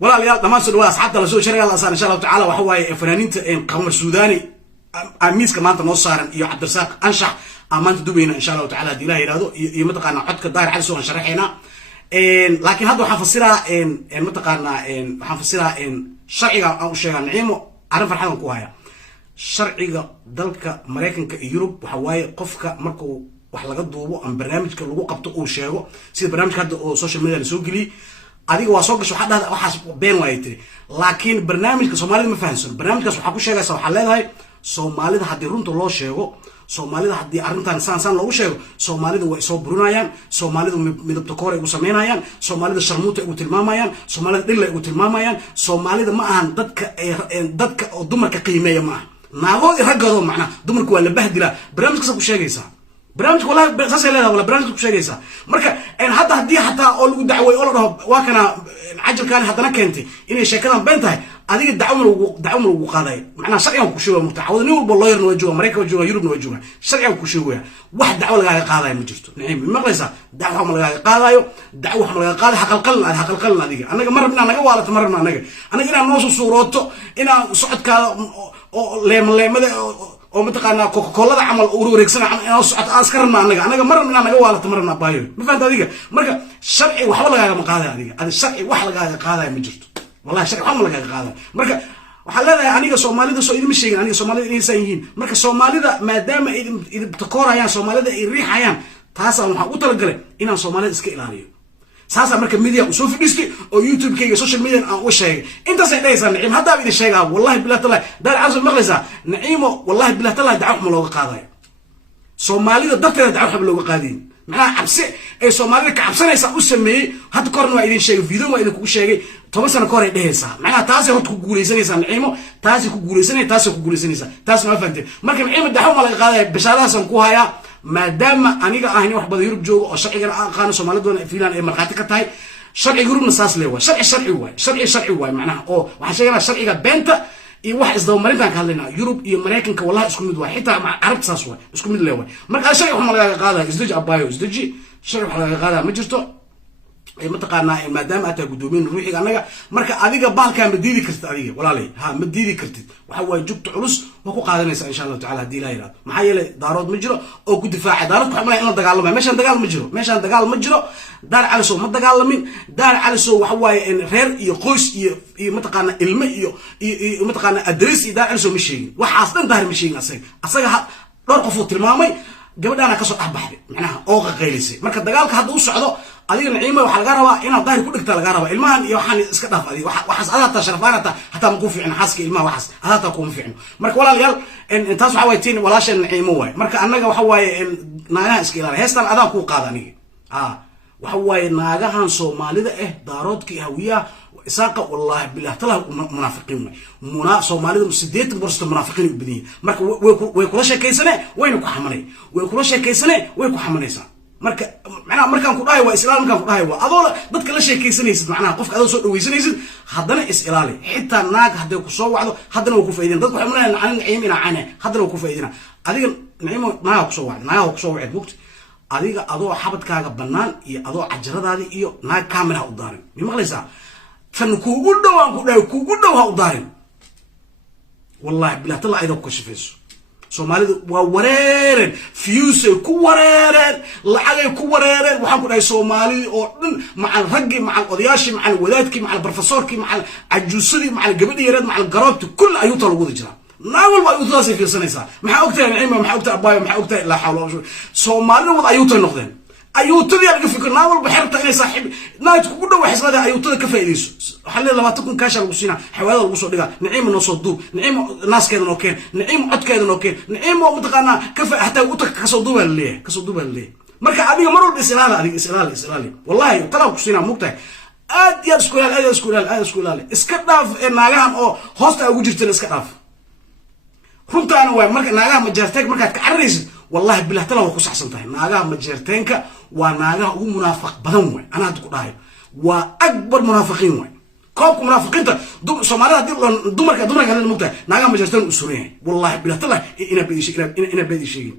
ولا ليال دمان سدواس حتى لو سو شرع الله إن شاء الله تعالى وحواي فنانين قمر سوداني أميس كمان تنصارن يا عبد الرزاق أنشح أمان تدوبين إن شاء الله تعالى دي لا يرادو يمتقنا عدك الدار على سو شرحنا لكن هذا حفصيرها متقنا حفصيرها شرعي أو شيء نعيمه عارف الحين كوهايا شرعي دلك مريكن كيوروب وحواي قفك مركو وحلقة دوبو أم برنامج كلو قبته أو شيء سيد برنامج هذا أو سوشيال ميديا لسوقلي adiga waa soo gasho xad waxaas been way tiri laakiin barnaamijka Soomaalida ma fahansan barnaamijkaas waxa ku sheegaysa waxa leedahay Soomaalida hadii runta loo sheego Soomaalida hadii arintan san loogu sheego Soomaalida way soo burinayaan Soomaalida midabta koor ay u sameynayaan Soomaalida sharmuuta ay u tilmaamayaan Soomaalida dhil ay u tilmaamayaan Soomaalida ma ahan dadka oo dumarka qiimeeya ma naagood ragoodo macna dumarku waa la bahdila barnaamijkaas ku sheegaysa برامج والله أساسا لا ولا برامج كل شيء جيسا مركا إن حتى أقول دعوة أقول واكنا عجل كان حتى نكنتي إني شكلنا بنتها هذيك الدعوة وقاضي معناها شرعي وكشوة متعود نقول بالله يرنوجوا أمريكا وجوا يوروب نوجوا شرعي وكشوة واحد دعوة لقى قاضي مجرته نعم المغرسة دعوة هم لقى قاضي دعوة هم لقى قاضي حق القلنا هذيك أنا مرة بنا أنا قوالة مرة بنا أنا هنا نوصل صورته هنا صعد كا لما oo mataqaana Coca-Cola amal urureegsan aan askar ma anaga mar naga waalata marna baayo ma faanta adiga marka sharci waxba laga ma qaaday adiga sharci wax laga qaaday ma jirto wallahi sharci wax laga qaaday marka waxa leedahay aniga Soomaalida soo idin sheegin aniga Soomaalida inay yihiin marka Soomaalida maadaama idin takoorayaan Soomaalida ay riixayaan taas aan waxa u talagalay inaan Soomaalida iska ilaaliyo ساسا مركب ميديا وسوف ديستي او يوتيوب كي سوشيال ميديا ان وشيغ انت سيدايسا نعيم هدا بيد شيغا والله بالله تعالى دار عز مغلسا نعيمو والله بالله تعالى دعوهم لوغا قاداي سوماليدا دكتور دعوهم لوغا قادين معناها عبسي اي سوماليدا كعبسنيسا او سمي هاد كورن waa idin sheegay video waa idin ku sheegay 10 sano kor ay dhehaysa macnaha taasi hod ku guuleysanaysa nacimo taasi ku guuleysanaysa taasi ma fahanteen marka nacimo dacwo laga qaaday bishaaradaas ku haya maadaama aniga ahni wax bada Yurub joogo oo sharciga aqaan Soomaalidoona fiilan ay marxaati ka tahay sharci Yurubna saas leeyahay sharci waay macnaha oo waxa sheegana sharciga beenta iyo wax isdaba marintan ka hadlayna Yurub iyo Mareykanka wallahi isku mid waa xitaa Carabta saas waay isku mid leeyahay marka sharci wax laga qaadaa isdaji abayo isdaji sharci wax laga qaadaa ma jirto ay mataqaana maadaama aad gudoomin ruuxiga anaga marka adiga baalka ma diidi kartid adiga walaalay ha ma diidi kartid waxa way jugta culus waa ku qaadanaysa insha Allah taala hadii la yiraahdo maxaa yeelay daarood ma jiro oo ku difaaca daarood ku xamlay in la dagaalamo meeshan dagaal ma jiro daar caliso ma dagaalamin daar caliso waxa way in reer iyo qoys iyo mataqaana ilmo iyo mataqaana adres iyo daar caliso ma sheegin waxaas dhan daar ma sheegin asaga dhowr qof uu tilmaamay gabadhaana ka soo dhaxbaxday macnaha oo qaqaylisay marka dagaalka hadda u socdo adiga naciimo waxa laga rabaa inaad daahir ku dhigta laga rabaa ilmahan iyo waxaan iska dhaaf adiga waxaas aadata sharfaanata hatta ma ku fiicna xaaska ilmaha waxaas aadata ku fiicna marka walaalayaal intaas waxa way tiin walaashan naciimo way marka annaga waxa way naagaha iska ilaaliya heestan adaa ku qaadaniga waxa way naagahan Soomaalida daaroodkii hawiya isaaqa wallahi billaah tala munaafiqiin Soomaalida 8% munaafiqiin u badiyeen marka way kula sheekaysanay wayna ku xamanaysaa marka macnaha markaan ku dhahay waa islaam markaan ku dhahay waa adoo dadka la sheekaysanaysid macnaha qofka adoo soo dhawaysanaysid haddana is ilaali xitaa naag haday ku soo wacdo haddana waa ku faa'iideen dadku waxay leeyahay aan naciimina caana haddana waa ku faa'iidina adiga naciimo naag ku soo wacd buugti adiga adoo xabadkaaga banaan iyo adoo cajaradaadi iyo naag kaamira u daarin ma maqlaysaa tan kuugu dhow ha u daarin wallahi billaah tala ayda ku shafayso Soomaalida waa wareereen fiyuuse ku wareereen lacagay ku wareereen waxaan ku dhahay Soomaali oo dhan macal raggi macal odayaashii macal wadaadkii macal professorkii macal ajuusadii macal gabadhii yareed macal garoobti kull ayuu talo wada jiraa naawal waa u taasay fiirsanaysaa maxaa ogtahay naciimo maxaa ogtahay abayo maxaa ogtahay la xawla Soomaalida wada ayuu tan noqdeen ayuutadii laga fikir naawal baxirta inay saaxiib naad ku dhaw xisnada ayuutada ka faa'iideyso waxa la 20 kaasha lagu siina xawaada lagu soo dhiga naciimo noo soo duub naciimo naaskeeda noo keen naciimo codkeeda noo keen naciimo mataqaana ka hatta u tag ka soo duuba leeyahay marka adiga mar walba islaali wallahi talaa ku siina mugtahay aad ya isku ilaali iska dhaaf naagahan oo hoosta ugu jirteen iska dhaaf runtaana waa marka naagaha ma jeerteeg markaad ka carraysid والله بالله تلا وكو سحسنتها ناغا مجرتينكا وناغا او منافق بدن وين انا هاد كداهي واكبر منافقين وين كوب منافقين دو سوماليدا دي دمرك هذا المقطع ناغا مجرتين اسوريه والله بالله تلا انا بدي شيء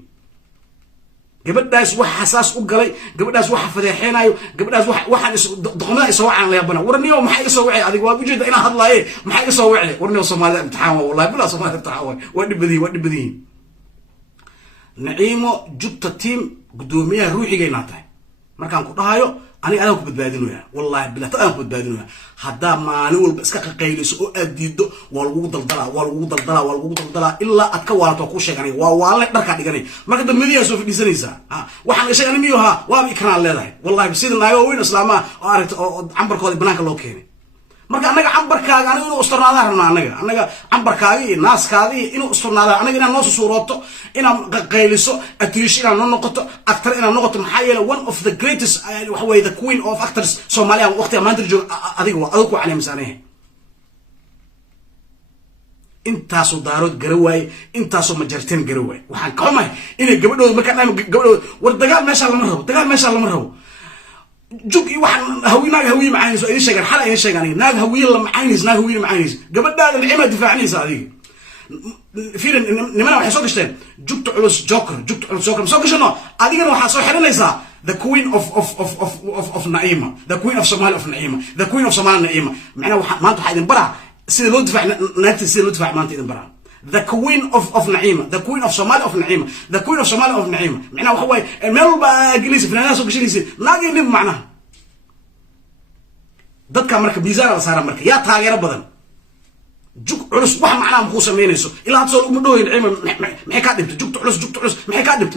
gabadhaas wax xasaas u galay gabadhaas wax fadeexeenayo gabadhaas waxaan doqomada isoo wacaan leebana warniyo maxay isoo wacay adiga waa ujeeda inaan hadlaaye maxay isoo wacay warniyo Soomaalida imtixaan wallahi bilaa Soomaalida imtixaan waa dhibadii naciimo jubta team gudoomiyaha ruuxigayna tahay markaan ku dhahayo aniga aan ku badbaadinaya wallahi bilaa taan ku badbaadinaya hadaa maalin walba iska qaqayliso oo aad diido waa lagu daldalaa ilaa aad ka waalato ku sheeganay waa waale dharka dhiganay marka dambidiya soo fidhisanaysa waxaan sheeganay miyo waa ikran leedahay wallahi sida naayo weyn islaama oo aragto oo cambarkooda banaanka loo keenay marka anaga cambarkaaga aniga inuu usturnaada rabnaa anaga cambarkaaga iyo naaskaaga inuu usturnaada anaga inaan noo suurooto inaan qayliso atrish inaan noo noqoto actor inaan noqoto maxaa yeelay one of the greatest waxa way the queen of actors Soomaaliya waqtiga maanta joog adiga waa adigu caleem saanay intaasoo daarood garaway intaasoo majarteen garaway waxaan ka xumahay inay gabadhooda marka gabadhooda war dagaal meesha lama rabo جوك يوحنا هوي معايني سو إيش شجر حلا إيش شجر ناق هوي الله معاينيس ناق هوي معاينيس قبل ده العمة دفاعني صادق في نمنا وحصوك إشتين جوك تعلص جوكر مسوق شنو أديك أنا وحصو حرنا يسا the queen of نعيمة the queen of Somalia of نعيمة the queen of Somalia نعيمة معنا ما أنتوا حيدين برا سيد لو دفع نكتب سيد لو دفع ما أنتوا برا the queen of نعيمة the queen of Somalia of نعيمة the queen of Somalia of نعيمة معنا وحوي ملو بإنجليزي في الناس وكشيليسي ناقي نب معنا dadka marka bizaar la saara marka yaa taageero badan jug culus wax macna ma ku sameynayso ilaa had soo ugu dhooyin ciima maxay ka dhibto jugta culus maxay ka dhibto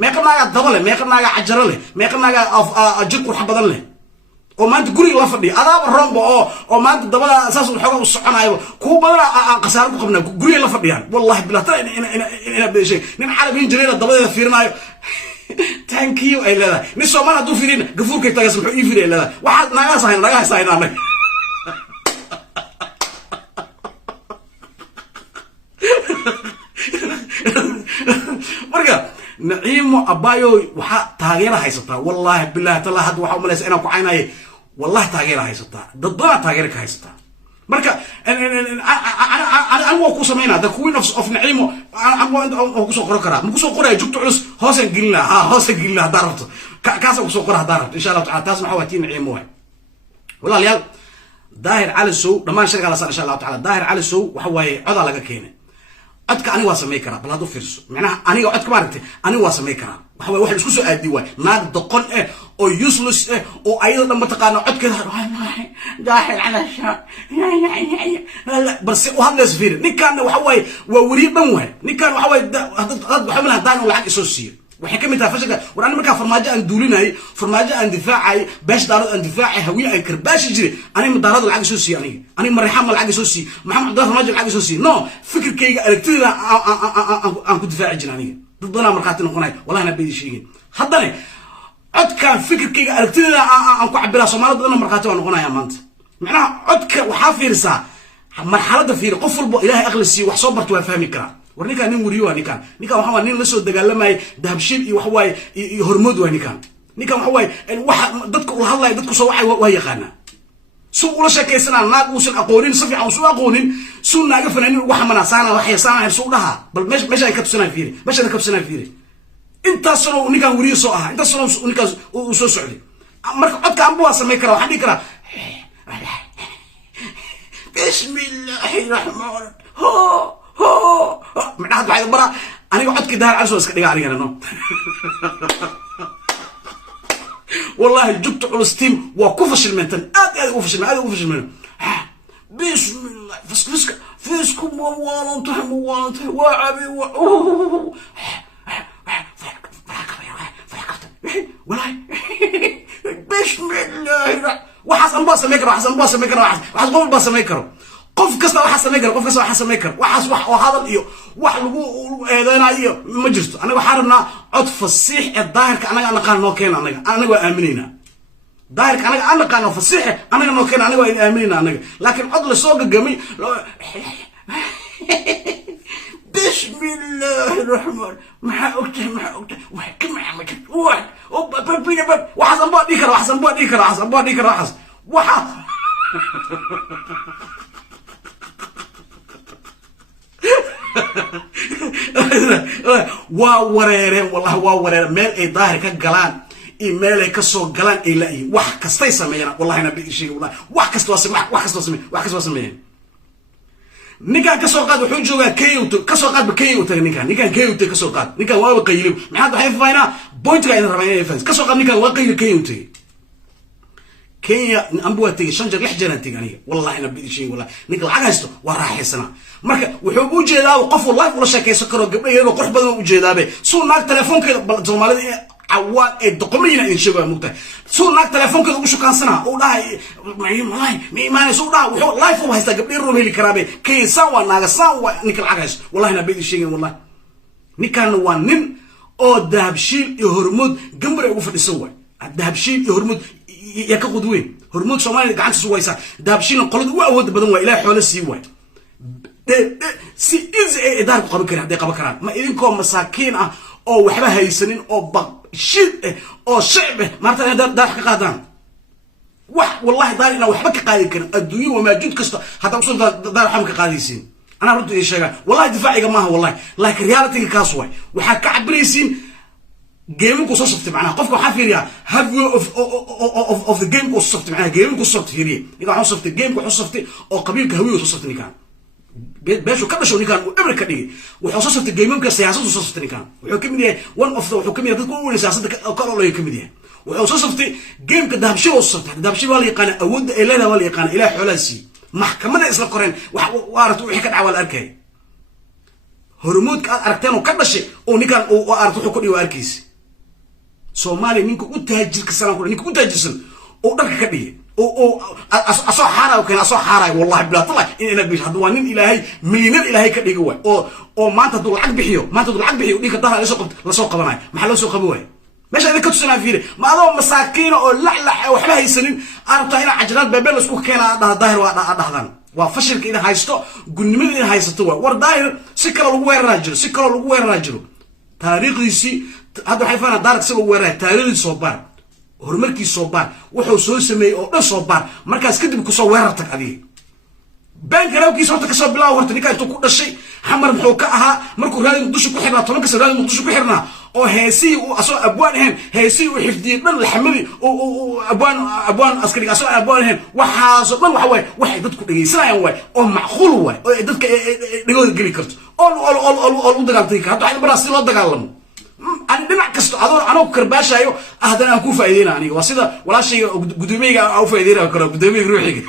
meeqa naaga dabale meeqa naaga cajaro leh meeqa naaga jug qurux badan leh oo maanta guriga la fadhiyo adaaba rombo oo maanta dabada asaas uu xoga u soconayo ku badan aan qasaar ku qabnaa guriga la fadhiyaan wallahi bilaa ina beeshay nin carabiin jireeda dabada fiirinayo thank you ay leedahay ni Soomaaliya duu fiirin gafuurkay tagas muxuu ii fiiray leedahay waxa naga saayna anaga marka naciimo abayo waxa taageera haysataa wallahi billahi taala had waxa umalaysa inaan ku caynaay wallahi taageera haysataa dad badan taageera ka haysataa marka أنا وأكو سمينا the queen of نعيمة أنا وأكو سقرا كرا مكو سقرا يجوك تعلس هاسن قلنا دارته كاسة وكو سقرا دارت إن شاء الله تعالى تاسمع حواتين نعيمة والله ليال ظاهر على السوق لما نشرق على صار إن شاء الله تعالى ظاهر على السوق وحوي عضا لقى كينه عدك أنا واسمي كرا بلا دو فرس معناها أنا عدك مارتي أنا واسمي كرا وحوي واحد يسكسو أدي واي ناق دقن أو يسلس أو أيضا لما تقانا عدك ظاهر على الشارع بس وهذا سفير نكان وحوي ووريد بموه نكان وحوي هذا حملها دان ولا حق يسوسير وحكمتها فشكل وأنا مركا فرماجة أن دوليناي فرماجة أن دفاعي باش دارد أن دفاعي هوية أي كرباش يجري أنا من دارد العقل سوسي أنا مريحان العقل سوسي محمد دار فرماجة العقل سوسي نو فكر كي أركتير أن كنت دفاعي جنانية ضدنا مركاتنا قناي والله أنا بدي شيء حضني عد كان فكر كي أركتير أن كعبلا صومال ضدنا مركاتنا قناي يا مانت معناها عد وحافر سا مرحلة فير قفل بو إلهي أغلسي وحصبرت وفهمي كرا ورنيكا نين وريوا نيكا وحوا نين لسو دغالماي دهبشيل iyo waxa way hormood waa nikan waxa way waxa dadku ula hadlay dadku soo waxay waa yaqaana soo ula sheekaysanaa naag uu soo aqoonin si fiican soo aqoonin soo naaga fanaanin waxa manaasana waxay saanahay soo dhaha bal meesha ay ka tusnaa fiiri meesha ay ka tusnaa fiiri inta soo nikan wariyo soo aha inta soo nikan uu soo socday marka codka aan buu sameey kara waxaan dhigi kara bismillahirrahmanirrahim من أحد واحد برا أنا قعدت كده عشان أسكت عليك أنا نو والله جبت على ستيم وكفش المنتن هذا وفش المنتن بسم الله فسكم والله وعبي والله بسم الله وحسن باص ميكرو وحسن قوم باص ميكرو قف كسر وحسن ميكر وحس وهذا اليوم وحلو إذا مجلس أنا وحاربنا عطف الصيح الظاهر كأنا قان نوكين أنا وآمنينا ظاهر كأنا قان فصيح أنا نوكين أنا وآمنينا لكن عضل السوق الجميل بسم الله الرحمن ما أكتر وحكم عمك وحسن بوديكر وحس ووريرين والله ووريرين ميل اي ظاهر كقلان اي ميل اي كسو قلان اي لا اي واح كستي سمينا والله نبي شيء والله واح كستو سمع واح كستو سمينا نيكا كسو قاد وحو جوغا كيوتو كسو قاد بكيوتو نيكا كيوتو كسو قاد نيكا waa qayliib maxaad waxay fayna point ka in rabayay fans كسو قاد نيكا waa qayliib كيوتو كينيا أمبواتي شنجر لحجنا تيجانية والله أنا بدي شيء والله نقل عجزته وراح يسنا مركب وحبوا جدا وقفوا الله ولا شيء يسكروا قبل يروح قرب بدو جدا به صور ناك تلفون كده زملاء عوال الدقمينا إن شبه مقطع صور ناك تلفون كده وشو كان سنة والله ما صور ده وحول الله فوق هسه قبل يروح اللي كرابه كي سوا ناق سوا نقل عجز والله أنا بدي شيء والله نكان وانين أو دهبشيل يهرمود جمبر وفد السوا دهبشيل يهرمود يكقد وين هرمود سومالي قاعد سويسا دابشين قلد واود بدن waa ilaa xoolo sii way si is idar ku qaban kara haday qaban karaan ma idinko masaakiin ah oo waxba haysanin oo baqshid oo shacb marta daad ka qaadaan wax wallahi daal ina waxba ka qaadi karin adduunyo wama jid kasta hada usoo daal xam ka qaadaysiin ana runtu ii sheega wallahi difaaciga maaha wallahi laakiin reality kaas way waxa ka cabraysiin جيمين كو صفت معناها قفكو حافيريا هافيو اوف ذا جيم كو صفت معناها جيمين كو صفت فيري نيكا حو صفت جيم كو صفت او قبيلك هويو صفت نيكان باشو كبشو نيكان وابر كدغي وحو صفت جيمين كسياسه صفت نيكان وحو كميدي وان اوف ذا وحو كميدي dadku siyaasadda kala loo kamidiyay wuxuu soo saftay game ka dahabsho saftay dahabsho wali yaqaan awood ilaaha wali yaqaan ilaa xulaasi maxkamada isla qoreen wax waartu wixii ka dhacay arkay hormood ka aragteen oo ka dhashay oo ninkan oo aragto wuxuu ku dhigo arkiisi Soomaali ninku u taajirka sanad ku ninku u taajirsan oo dharka ka dhigay oo asoo xaaraay keen asoo xaaraay wallahi bilaatay in ina bish haduu nin ilaahay milyaneer ilaahay ka dhigay way oo maanta dul lacag bixiyo dhigka daha la soo qabanay maxaa loo soo qabo way meesha idin ka tusana fiire ma adoo masaakiin oo laxlax waxba haysanin arabta ina ajraad beebel isku keenaa daahir waa dhahdaan waa fashilka ina haysto gudnimada ina haysto war daahir si kala lagu weeraraa jiro taariikhdiisi هذا حيفانا دارك سبب وراء تاريخ صوبان هرمركي صوبان وحو سو سمي او دن صوبان markaas kadib ku soo weerartay adiga baan galowkii soo takasoo bilaa warta ninka intuu ku dhashay xamar muxuu ka ahaa markuu raadi muqdisho ku xirnaa 10 sano muqdisho ku xirnaa oo heesii uu asoo abwaan ahayn heesii uu xifdiyay dhan laxmadi oo abwaan askariga asoo abwaan ahayn waxaas dhan waxa way waxay dadku dhageysanayaan way oo macquul way oo dadka dhigooda gali karto oo dagaaltay ka hadda baraas loo dagaalamo أنا دمع كستو أنا كرباش أيو أهدنا أكون فايدين أنا وصيدا ولا شيء قدومي أو فايدين أكره قدومي روحي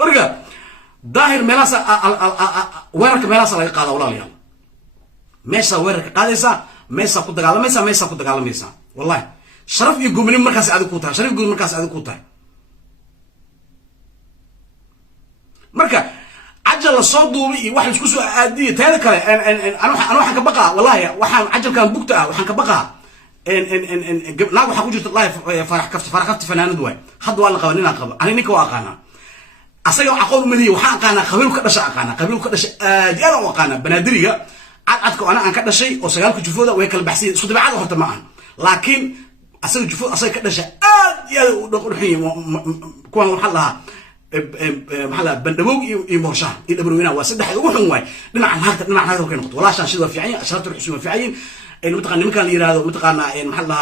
أرجع ظاهر ملاسة ورك ملاسة لا يقاضى ولا اليوم ميسا ورك قادسة ميسا كنت قال ميسا والله شرف يقوم من مركز عدو كوتا شرف يقوم من مركز عدو كوتا marka ajal soo duubay wax isku soo aadiyo taada kale ana waxaan ka baqaa wallahi waxaan ajalkan bugta ah waxaan ka baqaa naag waxa ku jirta live faraxkafta fanaanad way had waa la qabanina qaba ani ninka waa aqaana asaga aqoon u maliyo waxa aqaana qabiil ka dhashay aad iyo aad aqaana banaadiriga cadka ana ka dhashay oo sagaalka jufooda way kala baxsay isku dabacad horta ma ahan laakiin asaga jufooda asaga ka dhashay aad iyo aad u dhaqurxiyo kuwan waxa lahaa محلا بندبوق يمرشان يدبرونا وسدح وحن واي دمع هذا كان نقطة ولا عشان شيء في عين أشرت الحسوم في عين إنه متقن مكان يراد ومتقن محلا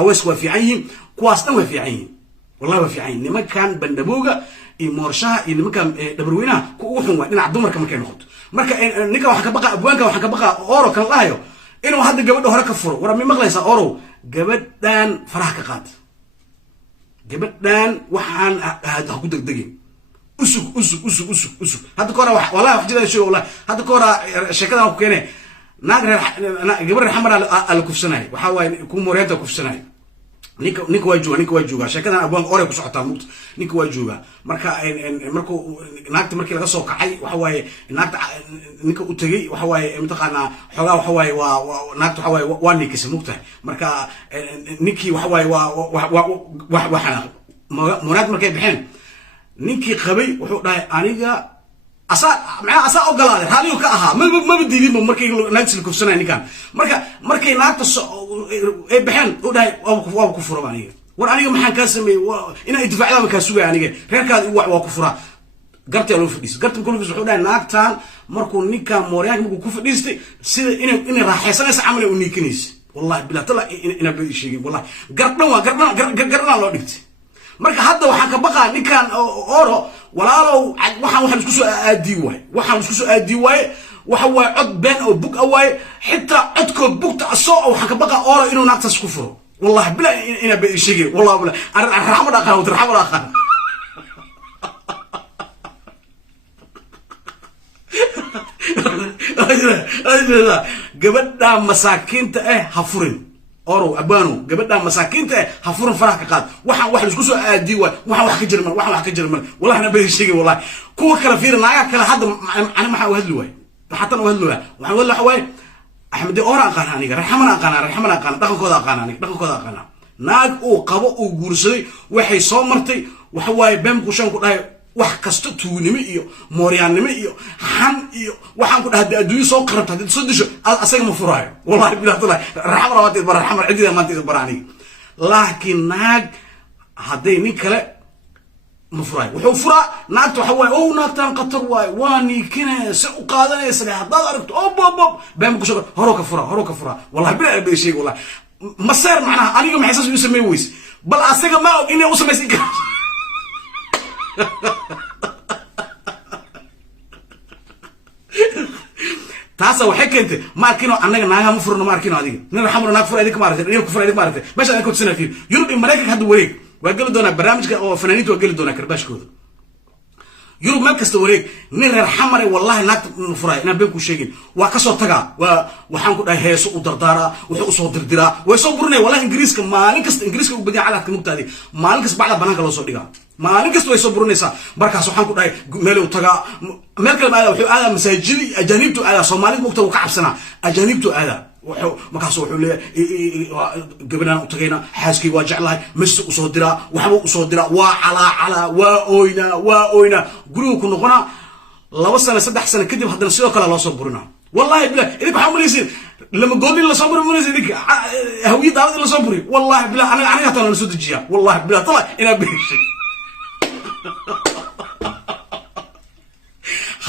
أويس في عين كواس نوه في عين والله في عين مكان بندبوق يمرشان إنه مكان دبرونا وحن واي دمع دمر كم كان نقطة مركا نكا وحكا بقى أبوانك وحكا بقى أورو كان الله يو إنه هذا جبد هرك كفر ورا من مغلس أورو جبدان فرح كقاد جبدان وحان هذا هو دقيق أسوق هذا كورة والله وحجة شيء والله هذا كورة شكلها وكينه ناقر جبر الحمر على كفسناي وحاول يكون مريض كفسناي نيك واجوغا شكلها أبوان أوري كسعة موت نيك واجوغا مركو ناقت مركي لقى سوق عي وحاول ناقت نيك أتجي وحاول متقنا حلا وحاول وناقت وحاول وانيك سموكته مركا نيكي وحاول وحنا مراد مركي بحين نيكي خبي وحو داي انيغا اسا اوغلاade haliyo ka aha ma badiidin markay naagti kufsanay ninkan markay naagta ee bixin u dhahay waa ku furo aniga war aniga maxaan kaa sameeyey inaa idfaacdaa ma kaa sugaya aniga reerkaada igu waa ku furaa garta loo fadhiistay garta markuu wuxuu dhahay naagtaan markuu ninka mooryaanka markuu ku fadhiistay sida inay raaxaysanaysa camal ay u niikinaysa wallahi bilaa tala ina bay sheegay wallahi gardhan loo dhigtay marka hadda waxaan ka baqaa ninkan oro walaalow waxaan isku soo aadii waay waxa waay cod been oo bug away xitaa codkood bugta asoo waxaan ka baqaa oro inuu naagtaas ku furo wallahi bilaa ina bay sheegay wallahi bilaa raxmad aqaan gabadha masaakiinta ha furin oro abano gabadha masaakiinta ha furin faraha ka qaad waxaan wax isku soo aadi waay waxaan wax ka jirman wallahi na bay sheegay wallahi kuwa kala fiirinaya kala hadda ana maxaa u hadli waay waxaan u hadli waay waxaan wala waay axmed oro aqaan aniga raxmana aqaan dhaqankooda aqaan naag uu qabo uu guursaday waxay soo martay waxa waay been ku shan ku dhahay wax kasta tuunimo iyo mooryaannimo iyo xan iyo waxaan ku dhahay adduunyo soo qarabta hadii soo disho asaga ma furaayo wallahi billahi taala raxmar cidida maanta barani laakiin naag haday nin kale ma furaayo wuxuu furaa naagta waxa waay oo naagtan qatar waay waani kinaysa u qaadanaysa hadaad aragto oo bob been ku soo horo ka fura wallahi billahi bay sheeg wallahi maseer macnaha aniga maxay saas u sameey weys bal asaga ma og inay u sameeyay taasa waxay keentay ma arkino anaga naaga ma furno ma arkino adiga nin raxmar naag fur idinka maartay inuu ku fur idinka maartay meesha aan ku tusinayo yurub in Mareykanka hadda wareeg waa gali doona barnaamijka oo fanaaniintu waa gali doona karbaashkooda yurub meel kasta wareeg nin reer xamar wallahi naagta furay inaan been ku sheegin waa ka soo tagaa waxaan ku dhahay heeso u dardaara wuxuu soo dirdiraa way soo burinay wallahi ingiriiska maalin kasta ingiriiska u badiyaa calaadka mugtaadi maalin kasta bacda banaanka loo soo dhigaa maalin kasta way soo burinaysaa markaas waxaan ku dhahay meel uu tagaa meel kale aada wuxuu aadaa masaajidi ajaanibtu aadaa Soomaalida mugta uu ka cabsanaa ajaanibtu aadaa markaas wuxuu leeyahay gabadhan u tagayna xaaskii waa jeclahay mas u soo diraa waxba u soo diraa waa cala waa oyna guriga ku noqona 2 sano 3 sano kadib haddana sidoo kale loo soo burina wallahi billahi idinka waxa umaleysay lama goolin la soo burinaysa idinka hawiye daawad la soo buri wallahi billahi aniga taa la soo dejiya wallahi billahi tala ina biishay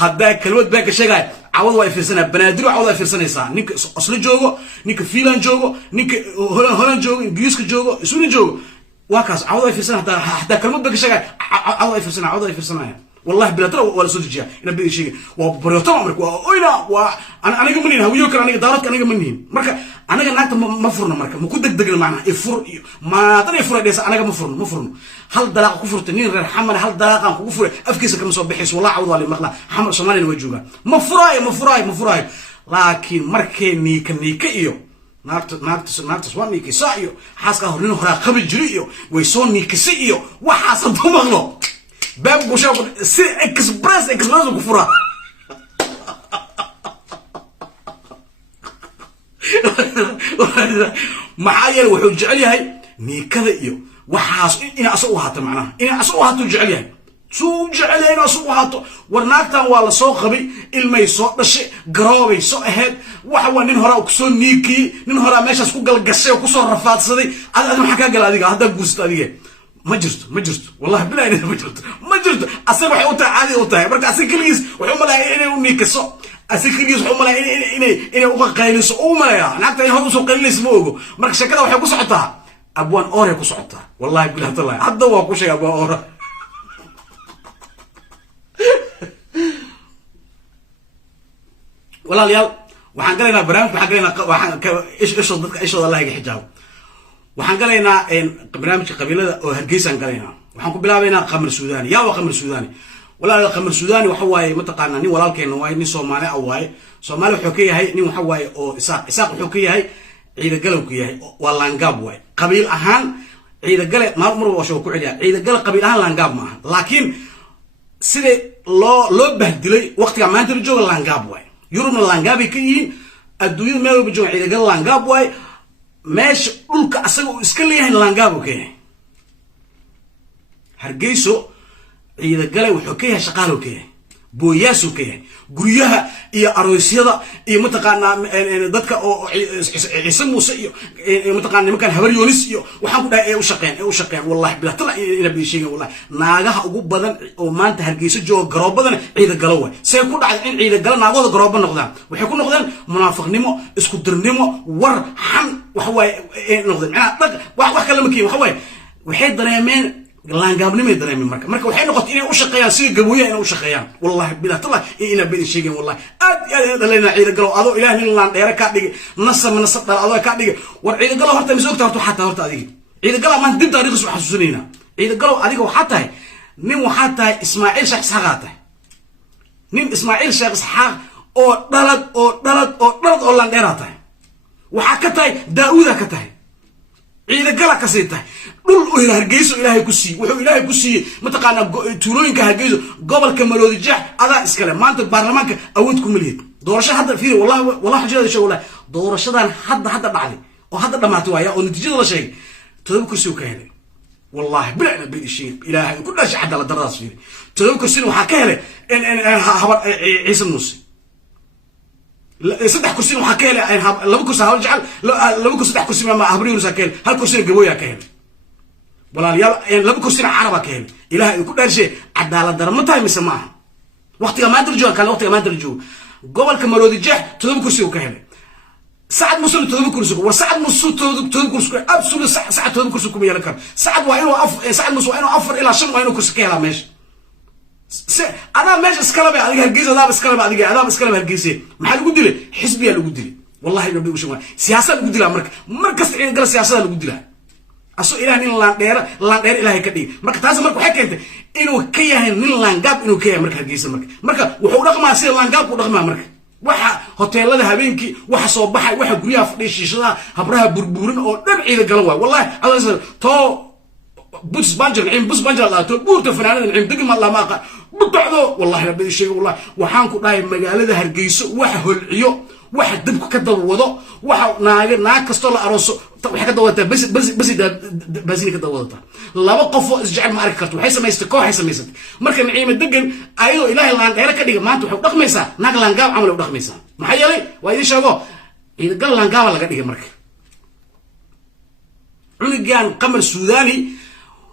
hadda kalmad baa ka sheegay عوض وافرسنا بنادر عوض وافرسنا يسا نيك اصل جوجو نيك فيلان جوجو نيك هولان جوجو انجليزك جوجو سوري جوجو واكاس عوض وافرسنا حتى كلمه بك شيء عوض وافرسنا والله بلا ترى ولا سوجيا انا بدي شيء وبريوتو عمرك وينا انا منين هويو كان انا دارتك انا منين marka anaga naagta ma furno marka ma ku degdegna macna ifur ma tan ifur deesa anaga ma furno hal dalaaq ku furtay nin reer xamal hal dalaaqan ku furay afkiisa kama soo bixis wallahi cawd wali maqla xamal Soomaaliya way jooga ma furaayo laakiin markay niika iyo naagta waa niikisa iyo xaaska horin hore qabi jiri iyo way soo niikisa iyo waxa sabto maqlo bab busha si express ku fura maxaa yeelay wuxuu jecel yahay niikada iyo waxaas in asoo haato macnaha in asoo haato jecel yahay soo jecel yahay asoo haato warnaagtan waa la soo qabay ilmay soo dhashay garoobay soo aheed waxa waa nin hore ku soo niiki nin hore meeshaas ku galgashay oo ku soo rafaadsaday adiga waxa ka gal adiga hadda guusto adiga ما جرت والله بلا إنه ما جرت أصلا وحوتها عادي وتاه برك أصلا كليس وحملا إنه ونيكسو أصلا كليس وحملا إنه وقايلس وما يا نعتني هذا سوق كليس موجو برك شكله وحيكو صعتها أبوان أوري كو صعتها والله بلا طلع حد هو كوشي أبوان أورا والله اليال وحنقلنا برامج وحنقلنا إيش الله يجي حجاب waxaan galaynaa barnaamijka qabiilada oo Hargeysa galaynaa waxaan ku bilaabaynaa qamar Suudaani yaa waa qamar Suudaani walaal qamar Suudaani waxa waaye ma taqaanaa nin walaalkeena waaye nin Soomaali ah waaye Soomaali wuxuu ka yahay nin waxa waaye oo isaaq wuxuu ka yahay ciida galow ka yahay waa laangaab waaye qabiil ahaan ciida gale mar waa soo ku celiya ciida gale qabiil ahaan laangaab ma aha laakiin sida loo bahdilay waqtiga maanta la joogo laangaab waaye yurubna laangaab ka yihiin adduunyada meel walba joogo ciida gale laangaab waaye meesha dhulka asaga uu iska leeyahay laangaab uu ka yahay Hargeyso ciida gale wuxuu ka yahay shaqaale uu ka yahay booyaasu ka yahay guryaha iyo aroosyada iyo mataqaanaa dadka oo ciise muuse iyo mataqaanaa nimankan habar yoonis iyo waxaan ku dhahay ee u shaqeen wallahi bila tala ina biishiga wallahi naagaha ugu badan oo maanta Hargeysa jooga garoobadan ciida galo way say ku dhacday in ciida galo naagooda garooba noqdaan waxay ku noqdeen munaafiqnimo isku dirnimo war xan wax way noqdeen wax kale ma kii waxay dareemeen laangaabnimay dareemeen marka waxay noqotay inay u shaqeeyaan si gabooya inay u shaqeeyaan wallahi bila tala ina been sheegeen wallahi aad dhalina ciida galo adoo ilaahay nin laan dheera ka dhigay nasab dal adoo ka dhigay war ciida galo horta misogta horta adiga ciida galo ma dib taariikhis waxa xasuusinayna ciida galo adiga waxa tahay nin waxa tahay Ismaaciil Sheekh Isxaaq nin Ismaaciil Sheekh Isxaaq oo dhalad oo laan dheera tahay waxa ka tahay Daawuda ka tahay ciida gala ka siitay dhul oo Hargeysa ilaahay ku sii wuxuu ilaahay ku sii mataqaana tuulooyinka Hargeysa gobolka Maroodi Jeex adaa iskale maanta baarlamaanka awood ku miliyay doorasho hadda fiir wallahi xajada shay wallahi doorashadan hadda dhacday oo hadda dhamaatay waaya oo natiijada la sheegay todoba kursi ka helay wallahi bila ina bidi shay ilaahay ku dhashay cadaalad daradaas fiir todoba kursi waxa ka helay habar ciise muuse saddex kursi waxa ka helay laba kursi hal jecel laba kursi saddex kursi ma habriyo sakeel hal kursi gabooya ka helay walaalayaal laba kursi caraba ka helay ilaahay ku dhashay cadaalad darro ma tahay mise maaha waqtiga ma darjo kale waqtiga ma darjo gobolka Maroodi Jeex todoba kursi ka helay Saad Musul todoba kursi war Saad Musul todoba kursi absolute Saad todoba kursi kuma yeelan karo Saad waa inuu Saad Musul waa inuu 4 ilaa 5 waa inuu kursi ka helaa meesha أنا ماشي إسكالب أديك هالجيزة ده إسكالب أديك هذا إسكالب هالجيزة محل قدلة حزبية اللي قدلة والله يبي وش ما سياسة اللي قدلة مركز تعين قال سياسة اللي قدلة أسوء إله نين لان دير إله كدي مركز هذا مركز حكي أنت إنه كياه نين لان جاب إنه كياه مركز هالجيزة مركز وحورق ما سير لان جاب ورق ما مركز waxa hoteelada habeenkii waxa soo baxay waxa guryaha fadhiishada habraha burburin oo dhan ciida galan way wallahi adaa to بوس بانجر العين بوس بانجر لا تقول تفنان العين دق ما الله ما قال بتعذو والله ربي الشيء والله وحان كداي مغالده هرغيسو waxa holciyo waxa dibku ka dawado waxa naag kasto la aroso waxa ka dawata bas ka dawata laba qof oo isjecel ma arki karto waxay samaystay koox samaysatay marka naciima degan ayado ilaahay laan dheer ka dhiga maanta wuxuu dhaqmaysaa naag laan gaab amal u dhaqmaysaa maxay yeelay waa idin sheego ila gal laan gaab laga dhigay cunugan qamar suudani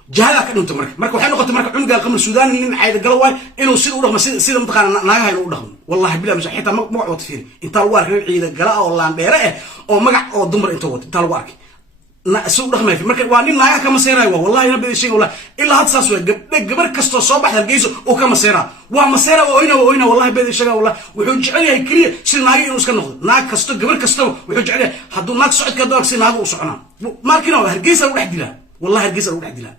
جهلا كانوا تمرك waxay noqotay marka cunuga qamar Suudaan nin cayd gal way inuu sida u dhaqmo sida maqaan naagaha inuu dhaqmo wallahi bilaa mashii xitaa magac wad fiir inta lagu arkay ciida gala oo laan dheere oo magac oo dumar inta wad inta lagu arkay soo dhaqmay marka waa nin naaga kama seeray wallahi nabi sheeg wallahi illa had saas way gabar kasto soo baxda Hargeysa oo kama seera waa ma seera oo ina wallahi baa sheeg wallahi wuxuu jecel yahay kaliya sida naagi inuu iska noqdo naag kasto gabar kasto wuxuu jecel yahay haduu naag socodka doogsi naagu u soconaa markina Hargeysa u dhex dilaa wallahi Hargeysa u dhex dilaa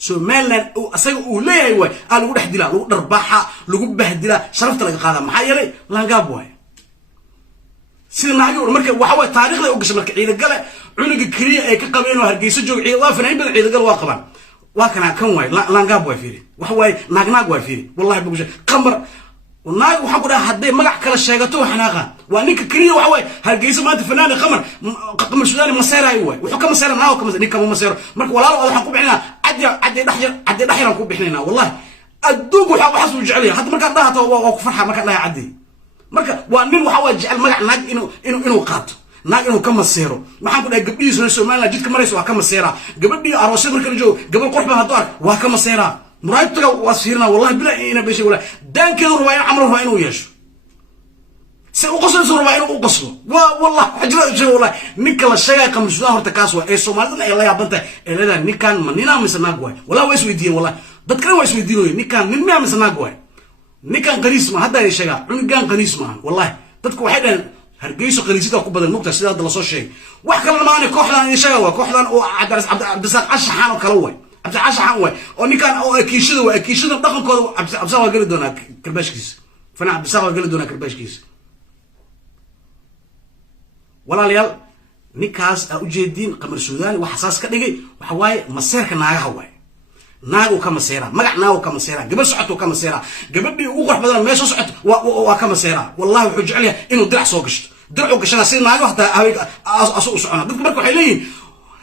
Somaliland asaga uu leeyahay way lagu dhex dilaa lagu dharbaxa lagu bahdilaa sharafta laga qaada maxay yeelay laangaab way sida naagi marka waxa way taariikhda u gashay marka ciida gale cunuga kaliya ay ka qabeen oo Hargeysa joog ciida fanaan badan ciida gale waa qabaan waa kana kan way laangaab way fiiri waxa way naag way fiiri wallahi bugsha qamar naag waxa ku dhahay haday magac kala sheegato xanaaqa waa ninka kaliya waxa way Hargeysa maanta fanaan qamar Suudani ma seeray way wuxuu ka maseeray naaw ka ninka ma seero marka walaalo waxaan ku bixinaa عدي دحير أكون بحنينا والله الدوق وحاسب الجعلية حتى مركا ضاعت وكفرحة مركا لا يعدي مركا وانين وحاول جعل مقع ناق إنه قاط ناق إنه كم السيرو ما حنقول قبلي سنة ما جيت كم رئيس وكم السيرة قبلي أروسي مركا جو قبل قرب هالدار وكم السيرة مرايب تقى وصيرنا والله بلا إنا بيشي ولا دان كذا ربعين عمره ربعين ويش سأقصد ربعين وقصله والله حجرة شيء والله نكلا الشيء كم سواه ارتكاسوا إيه سومالنا إلا يا بنت إلا نكان منينا مسنا قوي ولا ويس ويدين والله بتكلم ويس ويدينه نكان نميا مسنا قوي نكان قريس ما هذا الشيء نكان قريس ما والله تذكر واحدا هرجيسو قريسيته كوبا النقطة سيدا دلصو شيء وحكى لنا معنا كحلان يشجوا كحلان أو عبد الرزاق عشحان وكلوي عبد عشحان وي ونكان أو أكيشدو دخل كود عبد الرزاق قال دونا كرباشكيس فأنا عبد الرزاق قال دونا كرباشكيس ولا ليال نكاس أوجدين قمر سوداني وحساس كدقي وحواي مسير كناعه هواي ناقو كمسيرة مقع ناقو كمسيرة قبل سعته كمسيرة قبل بي وقح بدل ما يسوس سعته وكمسيرة والله وحج عليها إنه درع سوقشت درعو قشنا سير ناقو حتى هاي أسوق سعنا ضد مركو حيلين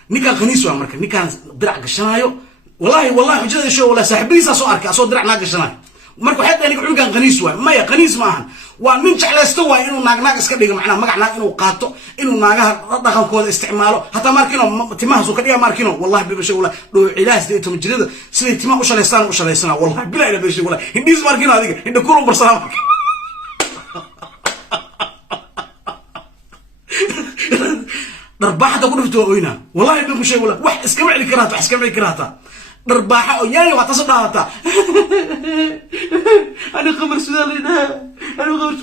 نكان خنيسوا مركو نكان درع قشنايو والله حجة شو ولا سحبيس أسوق أرك أسوق درع ناقو قشناي marka waxay dhahay cunugan qaniis waay maya qaniis maahan waa nin jeclaysto waay inuu naag iska dhigo macnaha magac naag inuu qaato inuu naagaha dhaqankooda isticmaalo hataa markino timahaas uu ka dhigaa markino wallahi bibashay wallahi dhoocilaas de tumjirada siday timaha u shalaysana wallahi bilaa ila bibashay wallahi hindis markino adiga hinda kulum barsana dharbaaxda ku dhifto oyna wallahi bibashay wallahi wax iska macli karaata dharbaaxa oo yaay waa taso dhaata ana qamar sudaalina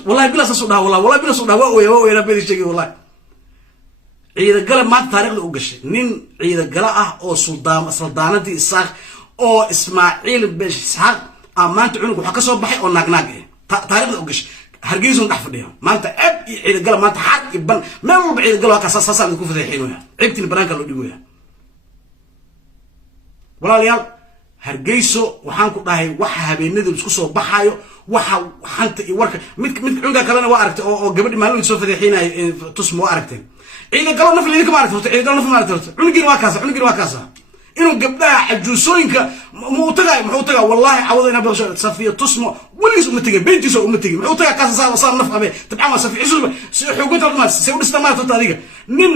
wallahi bila soo dhaha wallahi bila soo dhaha waa ooyna bidi sheegay wallahi ciida gala maanta taariikhda u gashay nin ciida gala ah oo suldaanadii isaaq oo Ismaaciil bin Isxaaq amaanta cunug waxa ka soo baxay oo naagnaag taariikhda u gashay hargeysa dhax fadhiyo maanta cib ciida gala maanta xaq iban meel walba ciida gala ka saasaan ku fadeexinaya cibtiin banaanka loo dhigoya walaalayaal hargeyso waxaan ku dhahay waxa habeenada isku soo baxayo waxa xanta iyo warka mid cunga kalena waa aragtay oo gabadhi maalin soo fadeexinay tusmo aragtay ciida galo nafli kama aragtay ciida galo nafli ma aragtay cunugina waa kaasa inuu gabdhaha cajuusooyinka muxuu tagaa wallahi cawada ina baqsho safiya tusmo waliis uma tagay beentiisa uma tagay muxuu tagaa kaasa saan naf qabe tabcan waa safiya isuba si xoogunta ma si u dhista maarta adiga nin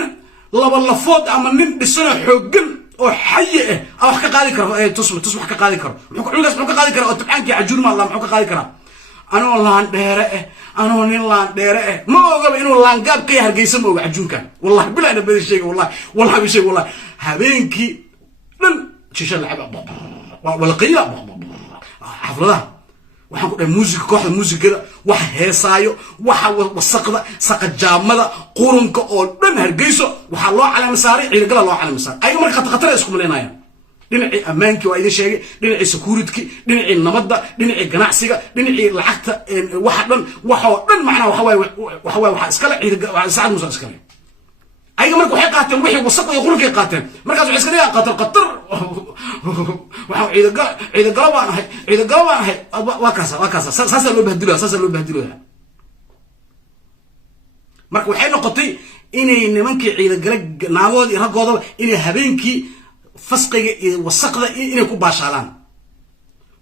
laba lafood ama nin dhisana xoogan oo xaye wax ka qaadi karo tusmo wax ka qaadi karo muxuu ka qaadi karo oo tabcaanki cajuur ma Allah muxuu ka qaadi karo anoo laan dheere ma ogaba inuu laan gaab ka hargeysa ma oga cajuurkan wallahi bilaa ina badi sheegay wallahi habeenki dhan shisha lacab wala qiila xafladaha waxaan ku dhahay kooxda muusikada wax heesaayo waxa wasaqda saqajaamada qurunka oo dhan hargeyso waxa loo calaam saaray ciidagala loo calaam saaray ay marka khatar isku maleynayaan dhinacii ammaanki waa idin sheegay dhinacii security dhinacii nabadda dhinacii ganacsiga dhinacii lacagta waxa dhan macnaha waxa iska la ciidaga saacad musa iska leh ayaga marka waxay qaateen wixii wasaq iyo qulunkay qaateen markaas waxay iska dhigaan qatar waxa ciidagala baan ahay waa kaasa saasa loo bahdilaya marka waxay noqotay inay nimankii ciidagala naagood iyo raggoodaba inay habeenkii fasqiga iyo wasaqda inay ku baashaalaan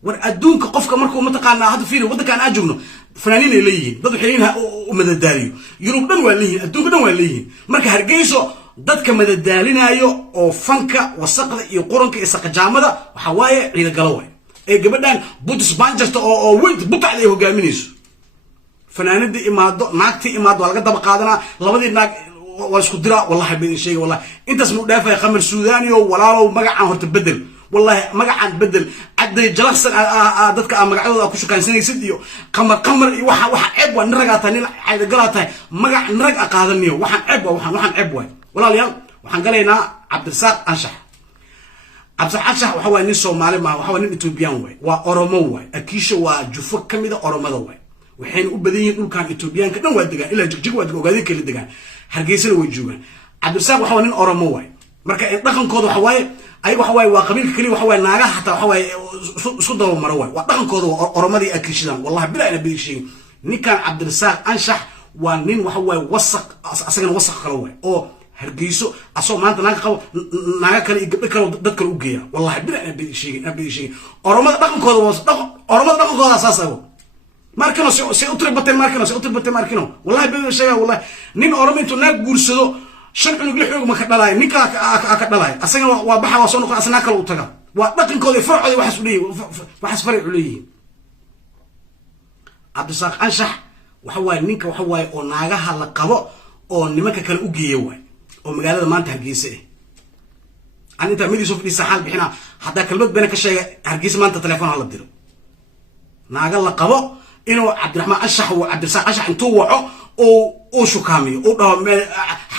war adduunka qofka markuu mataqaanaa hadda fiiri wadankan aan joogno fanaaniin ay leeyihiin dad waxay leeyihiin madadaaliyo yurub dhan waa leeyihiin adduunka dhan waa leeyihiin marka hargeyso dadka madadaalinayo oo fanka wasaqda iyo quranka iyo saqajaamada waxa waaye ciida galo way ee gabadhan budis banjarta oo weyd butacda ay hogaaminayso fanaanada imaado naagti imaado laga daba qaadanaa labadii naag waa isku dira wallahi been sheegay wallahi intaas mu dhaafay qamar suudaani oo walaalow magacan horta bedel والله مقعد بدل عدي جلسن dadka magacadooda ku shaqaynsanaysid iyo qamar iyo waxa ceeb waa niragaata nin ay galata magac nirag qaadaniyo waxaan ceeb way walaalayaal waxaan galeynaa Cabdirasaaq Anshax waxa waa nin Soomaali ma waxa waa nin Ethiopian way waa Oromo way akiisha waa jufo kamida Oromada way waxayna u badan yihiin dhulkan Ethiopianka dhan waa degaan ilaa jigjig waa ogaadeen kala degaan Hargeysana way joogaan Cabdirasaaq waxa waa nin Oromo way marka dhaqankooda waxa waaye ay waxa way waa qabiilka kaliya waxa way naagaha hataa waxa way isku daba maro way waa dhaqankooda Oromadii akiishidan wallahi bilaa ina biishin ninkan Cabdirasaaq Anshax waa nin waxa way wasaq asagana wasaq kale way oo hargeyso asoo maanta naaga kale iyo gabdho kale dad kale u geeya wallahi bilaa ina biishin Oromada dhaqankooda asaasago markano si utribatay markano wallahi bilaa sheega wallahi nin Oromo intuu naag guursado shan cunug lix cunug ma ka dhalay ninka ka dhalay asagana waa baxa waa soo noqon asna kale u taga waa dhaqankooda farcooda waxas fariic u leeyihiin Cabdirasaaq Anshax waxa way ninka waxa way oo naagaha la qabo oo nimanka kale u geeyo way oo magaalada maanta Hargeysa aan inta midii soo fadhiisa xal bixina hadaa kalmad bana ka sheegay Hargeysa maanta telefoon hala diro naaga la qabo inuu Cabdiraxmaan Anshax oo Cabdirasaaq Anshax intuu waco oo shukaamiyo oo dhaw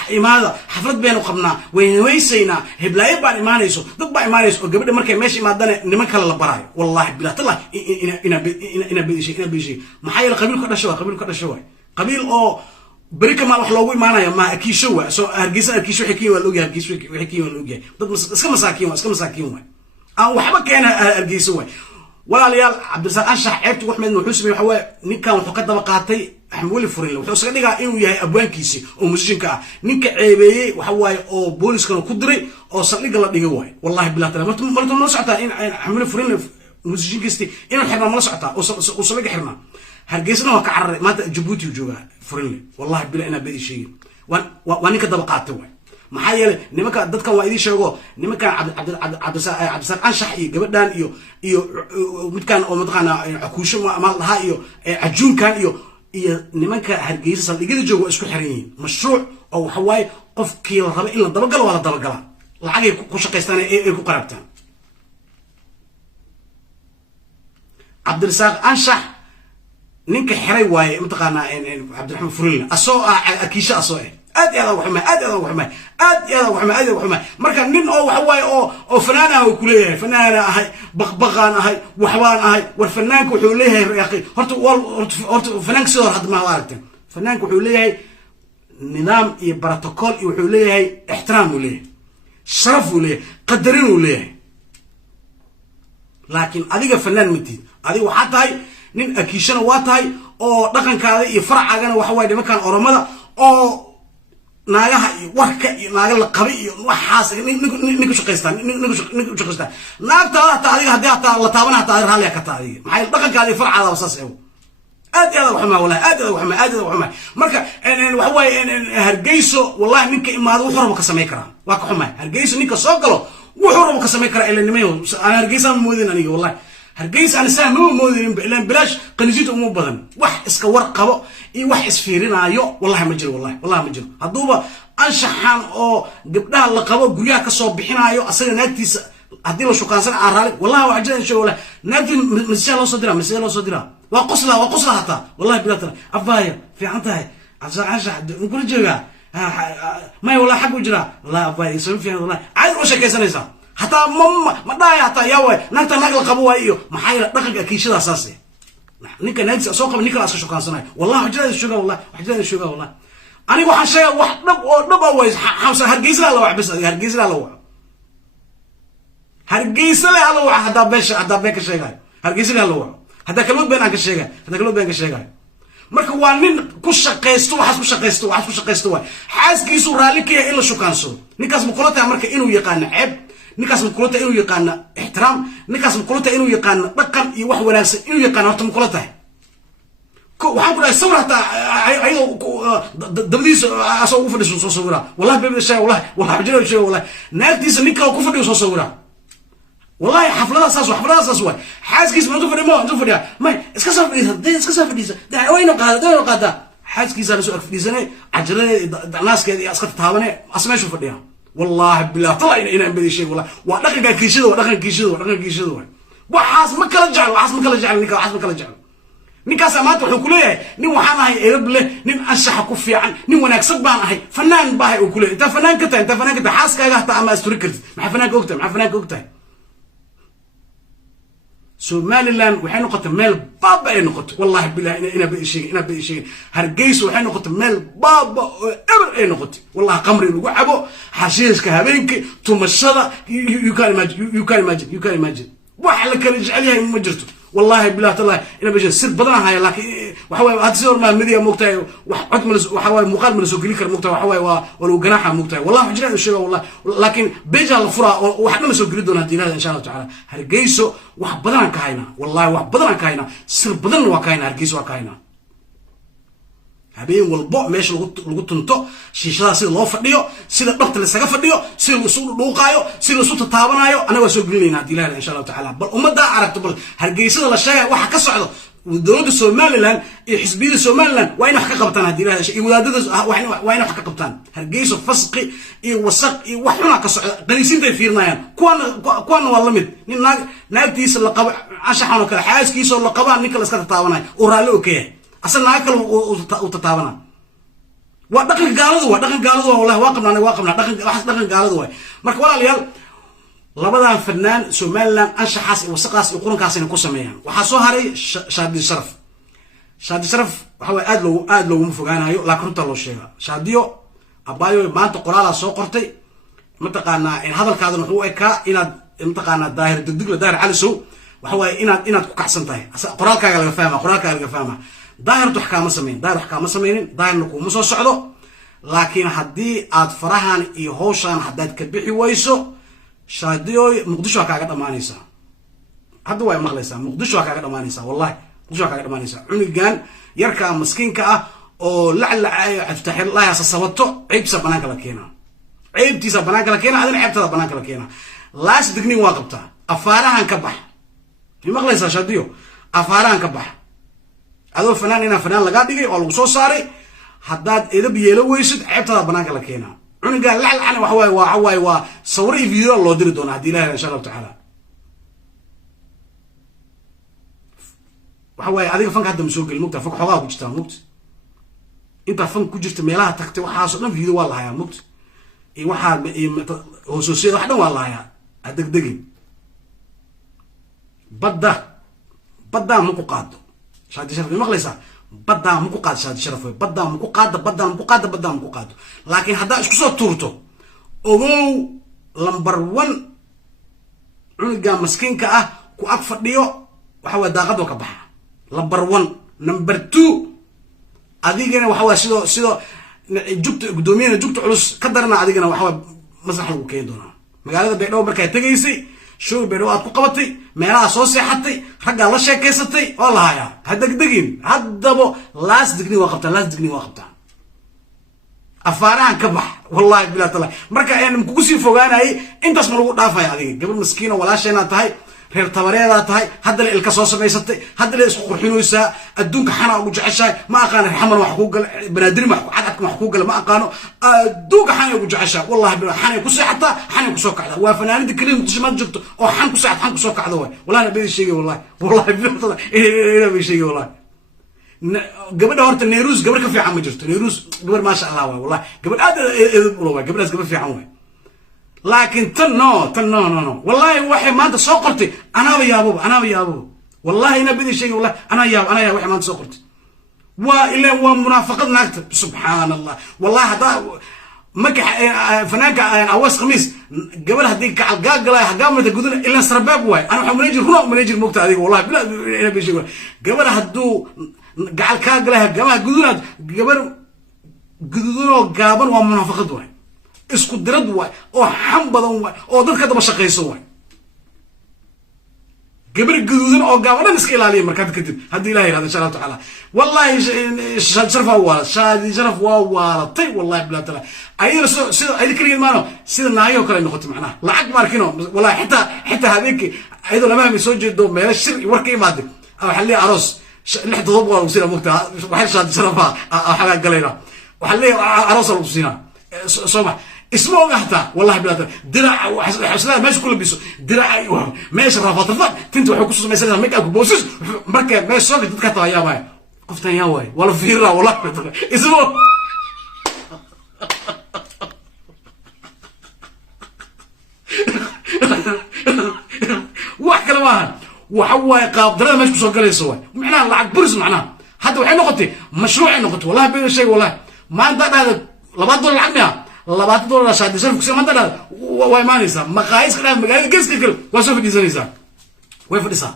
imaada xaflad baynu qabnaa weynayseena heblaay baan imaanayso dad baa imaanayso oo gabadha markay meesha imaadana niman kale la baraayo wallahi bilaatalla ina biishi maxay la qabiil ka dhasho qabiil oo بريكا ما wax loogu imaanayo ma akiisho waa soo hargeysa akiisho xikii waa looga hargeysa xikii waa looga dad iska masaakiin waa aan waxba keena hargeysa waa walaalayaal Cabdirasaaq Anshax ceebtu waxmed wuxuu sameeyay waxa ninkan wuxuu ka daba qaatay Axmed Wali Furin wuxuu iska dhigaa inuu yahay abwaankiisi oo musishinka ah ninka ceebeeyay waxa waaye oo booliska ku diray oo saldhiga la dhigay waay wallahi billaah marta ma socota in Axmed Wali Furin musician kisti inuu xirna mala socota oo sabaga xirna hargeysna waa ka cararay maanta Djibouti uu joogaa furinle wallahi bila ina badi sheegin waan ninka daba qaatay way maxaa yeelay nimanka dadkan waa idin sheego nimankan cabdisaaq anshax iyo gabadhan iyo midkan oo mataqaana akuusho ma laha iyo ajuunkan iyo nimanka hargeysa saldhigyada jooga waa isku xiran yihiin mashruuc oo waxa waaye qofkii la raba in la dabagalo waa la dabagala lacagay ku shaqaystaan ay ku qarabtaan cabdisaaq anshax ninka xiray waaye mataqaana cabdiraxmaan furinle asoo akiisha asoo aad iyo aad waxma marka nin oo waxa waaye oo fanaan ah ku leeyahay fanaan ahay baqbaqan ahay waxbaan ahay war fanaanku wuxuu leeyahay yaqi horta fanaanku sidoo hadda ma aragteen fanaanku wuxuu leeyahay nidaam iyo protocol iyo wuxuu leeyahay ixtiraam uu leeyahay sharaf uu leeyahay qadarin uu leeyahay laakiin adiga fanaan matid adiga waxa tahay nin akiishana waa tahay oo dhaqankaada iyo farcaagana waxa waaye nimankan oromada oo naagaha iyo warka iyo naaga la qabay iyo waxaas ninku shaqaystaan naagtaada hataa adiga haddii hataa la taabana hataa raalliya ka taa adiga maxay dhaqankaada iyo farcaada saas eego aad iyo aad waxma wallahi aad iyo waxma marka waxa waaye hargeyso wallahi ninka imaado wuxuu rabo ka sameey karaa waa ka xumaa hargeyso ninka soo galo wuxuu rabo ka sameey karaa ilaa nimayo aan hargeysa ma moodin aniga wallahi hargeysa aan saa ma moodin ilaa bilaash qaniisiinta ugu badan wax iska war qabo iyo wax isfiirinaayo wallahi ma jiro wallahi ma jiro haduuba anshaxan oo gabdhaha la qabo guryaha ka soo bixinaayo asaga naagtiisa hadii la shukaansan aan raali wallahi waa ajaan sheego wallahi naagti mas'ala loo soo dira waa qosla hata wallahi bilaa afaya fiican tahay anshax kula jooga ما ولا حق وجرا لا باي يسوي فيها والله عاد وش كيسنيسا حتى ما داي حتى يا وي نانتا نقل قبوا ايو ما حيل دقنك كيشدا اساسي نيكا ناجس سو قب نيكا اسو كانسناي والله حجرا الشوغا والله حجرا الشوغا والله اني waxaan sheegay wax dhab way xawsa hargeysa la wax bas hargeysa la wax hargeysa la wax hada beesha sheegay hargeysa la wax hada kalmood been aan ka sheegay marka waa nin ku shaqeysto waxaas ku shaqeysto waa xaaskiisu raali ka yahay in la shukaanso ninkaas ma kulata marka inuu yaqaan ceeb ninkaas ma kulata inuu yaqaan ixtiraam ninkaas ma kulata inuu yaqaan dhaqan iyo wax wanaagsan inuu yaqaan horta ma kulata waxaan ku dhahay sawir hata ayadoo dabadiisa asoo ugu fadhiso soo sawira wallahi bebe shay wallahi jiro shay wallahi naagtiisa ninka ku fadhiyo soo sawira والله حفلات اساس واي حاسكيس ما انتو فديا ما اسكا سافديسا دا وين قادا حاسكيس انا سو فديسني عجله ناس كيدي اسكا تابني اسمشو فديا والله بالله طلع ان بدي شيء والله ودقن كيشيدو واي waxaas ma kala jecel ninkaas amaad wuxuu ku leeyahay nin waxaan ahay eeb leh nin anshax ku fiican nin wanaagsan baan ahay fanaan baa uu ku leeyahay inta fanaan ka tahay xaaskaaga hata ama asturi kartid maxaa fanaan ka ogtahay Somaliland waxay noqotay meel baaba ay noqotay wallahi billahi ina bay sheegin hargeysa waxay noqotay meel baaba oo ever ay noqotay wallahi qamri lagu cabo xashiishka habeenkii tumashada you can imagine wax la kala jecel yahay ma jirto wallahi billahi tallahi ina bay sir badan ahay laakiin waxa way hada soo ma media moogtay wax cod ma waxa way muuqaal ma soo gali kar moogtay waxa way waa ganaaxa moogtay wallahi xujraan sheego wallahi laakiin beja la fura wax ma soo gali doona diinada insha Allah ta'ala hargeyso wax badan ka hayna wallahi wax badan ka hayna sir badan waa ka hayna hargeyso waa ka hayna habeen walbo meesha lagu tunto shiishada sida loo fadhiyo sida dhabta la isaga fadhiyo sida uu soo dhuuqaayo sida uu taabanayo anaga soo gelinayna diinada insha Allah ta'ala bal umada aragto bal hargeysada la sheegay waxa ka socdo dowladda Somaliland iyo xisbiyada Somaliland waa in wax ka qabtaan diinada iyo wadaadada waa in wax ka qabtaan hargeyso fasqi iyo wasaq iyo wax xuna ka socdo qaniisinta fiirnayaan kuwan waa lamid nin naagtiisa la qabo ashaxan oo kale xaaskiisa la qabaan ninka la iska taabanayo oo raali oo kee asana kale uu tataabana waa dhaqan gaaladu wallahi waa qabnaa dhaqan gaaladu way marka walaalayaal labadan fannaan Somaliland anshaxaas iyo wasaqaas iyo qurankaas inay ku sameeyaan waxa soo haray shaadi sharaf waxa way aad loogu fogaanayo laakiin runta loo sheega shaadiyo abaayo maanta qoraal soo qortay mataqaana in hadalkaadana wuxuu ekaa inaad mataqaana daahir degdeg la daahir cali sow waxa way inaad ku kacsan tahay qoraalkaaga laga fahmaa daahir wax kaama sameeynin daahirna kuma soo socdo laakiin haddii aad farahan iyo hawshan haddaad ka bixi wayso shaadiyo muqdisho kaaga dhamaanaysa hadda way maqlaysaa muqdisho waa kaaga dhamaanaysaa wallahi muqdisho waa kaaga dhamaanaysaa cunugan yarka maskiinka ah oo laclacaayo cabditaxir sasabato ceebtiisa banaanka la keenaa ceebtiisa banaanka la keenaa adina ceebtada banaanka la keenaa laas digniin waa qabtaa afaarahan ka bax maqlaysaa shaadiyo afaarahan ka bax adoo fanaan inaa fanaan lagaa dhigay oo lagu soo saaray haddaad edab yeelo weysid ceebtada banaanka la keenaa cunugan laclacana waxawaaye waa sawiro iyo video loo diri doonaa haddii ilahi insha allahu tacaala waxawaaye adiga fanka hadda ma soo gelin mugta fanka xoogaa ku jirtaa mugta intaa fanka ku jirta meelaha tagtay waxaasoo dhan video waa lahayaa mugta iyo waxaa hoosoosiyada wax dhan waa lahayaa hadegdegin baddaa ma ku qaado shaadi sharaf ma maqlaysaa baddaa ma ku qaado shaadi sharaf wey baddaa ma ku qaado laakiin haddaa isku soo tuurto ogow lambar 1 cunuga maskiinka ah ku ag fadhiyo waxa waa daaqadoo ka baxa lambar 1 number 2 adigana waxa waa sidoo jugta gudoomiyana jugta culus ka darna adigana waxa waa maslax lagu keen doonaa magaalada Baydhabo markay tagaysay show Baydhabo aad ku qabatay meelaha soo seexatay ragga la sheekaysatay oo la haya hadagdagin haddaba laas digni waa qabtaa afaarahan ka bax wallahi bilaa tala marka aan kugu sii fogaanay intaas ma lagu dhaafay adiga gabar miskiin oo walaasheena tahay reer tabareeda tahay hadda la ilka soo samaysatay hadda la isku qurxinaysa adduunka xana ugu jeceshahay ma aqaan raxman wax ku gal banaadir wax ku cadad wax ku gal ma aqaano adduunka xana ugu jeceshahay wallahi bilaa xana ku seexata xana ku soo kacda waa fanaanada kaliya mushimad jirto oo xan ku seexat xan ku soo kacda wallahi bidi sheegay wallahi bilaa tala ina bi sheegay wallahi gabadha horta neerus gabar ka fiican ma jirto neerus gabar ma sha Allah wallahi gabar aad ulawaa gabadhaas gabar fiican way laakiin tan no wallahi waxay maanta soo qortay anaba yaabo wallahi ina bidi sheegay wallahi ana yaab waxay maanta soo qortay waa ilaa waa munaafaqad naagta subhanallah wallahi hada marka fanaanka awas khamis gabar hadii ka galgalay hagaamada guduna ila sarbaab way ana waxa manager moogta adiga wallahi bila ina bidi sheegay gabar haduu gacal ka galay hagaamaha guduna gabar gududoo gaaban waa munaafaqad way isku dirad way oo xam badan way oo dadka daba shaqeyso way gabar gududan oo gaaban iska ilaaliyo markaad kadib hadii ilaahay raad insha Allah taala wallahi shaadi sharaf waa waalatay wallahi bilaa taala ayada sida ay kaliya maano sida naayo kale noqotay macnaha lacag markino wallahi xitaa habeenkii ayada lama soo jeedo meel shir warka imaade waxa la aroos 6 todob waa ugu sina mugta waxa shaadi sharafa waxa galayna waxa la aroos lagu sina soma اسمه قهتا والله بلا درع وحسنا ماشي كله بيسو درع ماشي رافض تنت وحو كسو مثلا ميك اب بوسس مركه ماشي سوق دكتا يا باي قفتان يا واي ولا فيرا والله اسمه واحد كلمان وحواي قاب درا ماشي كسو غليسو معناها لعق برز معناها حتى waxay noqotay mashruuc ay noqotay wallahi been shay wallahi ma anta dhada $2 lacagna $2 shaadi sharaf kusoo mandada way maanaysa maqaayis qada magaalada geeska kale waa soo fadhiisanaysa way fadhiisa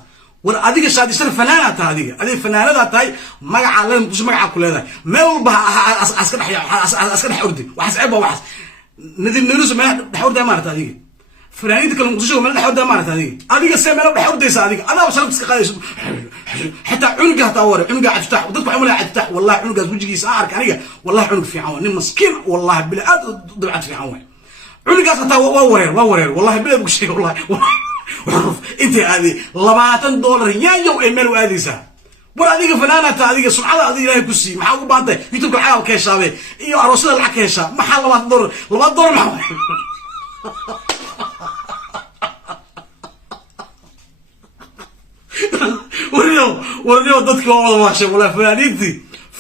war adiga shaadi sharaf fanaanada adiga fanaanada tahay magaca la muqdisho magaca ku leedahay meel walba aska dhax ordi waxas ceeb waxas nadin nurus ma dhax ordi ma arta adiga fanaanida kale muqdisho ma dhax ordi ma arta adiga see meel dhax ordaysa adiga ana sharaf iska qaadayso حتى عنقه تاور عنقه عفتح ودك عمله عفتح والله عنقه وجهي سارك انيga والله عنق في عون مسكين والله بلا ضبعت في عون عنقه حتى ورير والله بلا بك شيء والله انت هذه $20 يا يوم ايميل واديسا war adiga fanaanata adiga subxaana adiga ilaahay ku sii maxaa ugu baantay youtube ka ka heshaabay iyo aroosada lacag ka hesha maxaa $2 maxaa وريو dadka wada waashay wala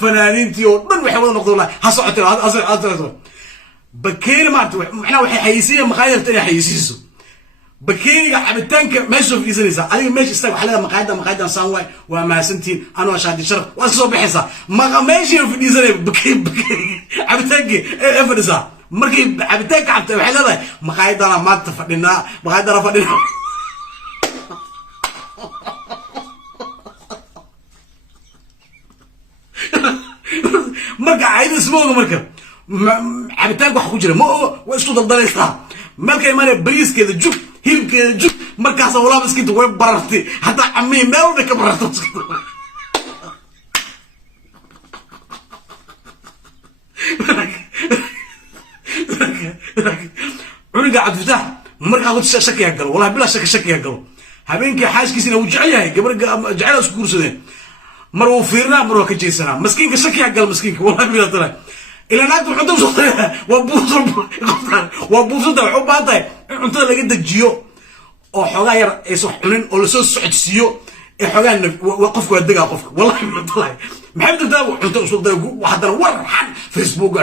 fanaaniintii oo dhan waxay wada noqdeen ha socotay bakeeri maartay macna waxay xayisiin maqaayirta inay xayisiiso bakeeriga cabitaanka meesha fiisanaysa adiga meesha istaag waxa leedahay maqaayada saan way waa maasantiin anoo shaadi sharaf waa soo bixisa meesha fiisanay bakeeri cabitaanka ee fadhisa markii cabitaanka cabtay waxay leedahay maqaayadana maanta fadhina marka ayda ismooga marka cabitaan wax ku jira ma waa isku daldalaysta markay maana bariiskeeda jub hilibkeeda jug markaas walaa miskiinta way barartay hataa camii meel walba ka bararto cuniga cabdifatax markaa wad shaki gal wallahi bila shaki gal habeenkii xaaskiisina uu jecel yahay gabar jecel isku guursadeen mar uu fiirnaa mar ka jeesana maskiinka shaki gal maskiinka wallahi bila tala ila naagtu cunto soo waa buusada wuxuu baatay cuntada laga dajiyo oo xogaa yar ay soo cunin oo la soo socodsiyo ee xogaa qofku waa degaa qofka wallahi bila tala maxay dadku cunto soo dago waxdana warxan Facebook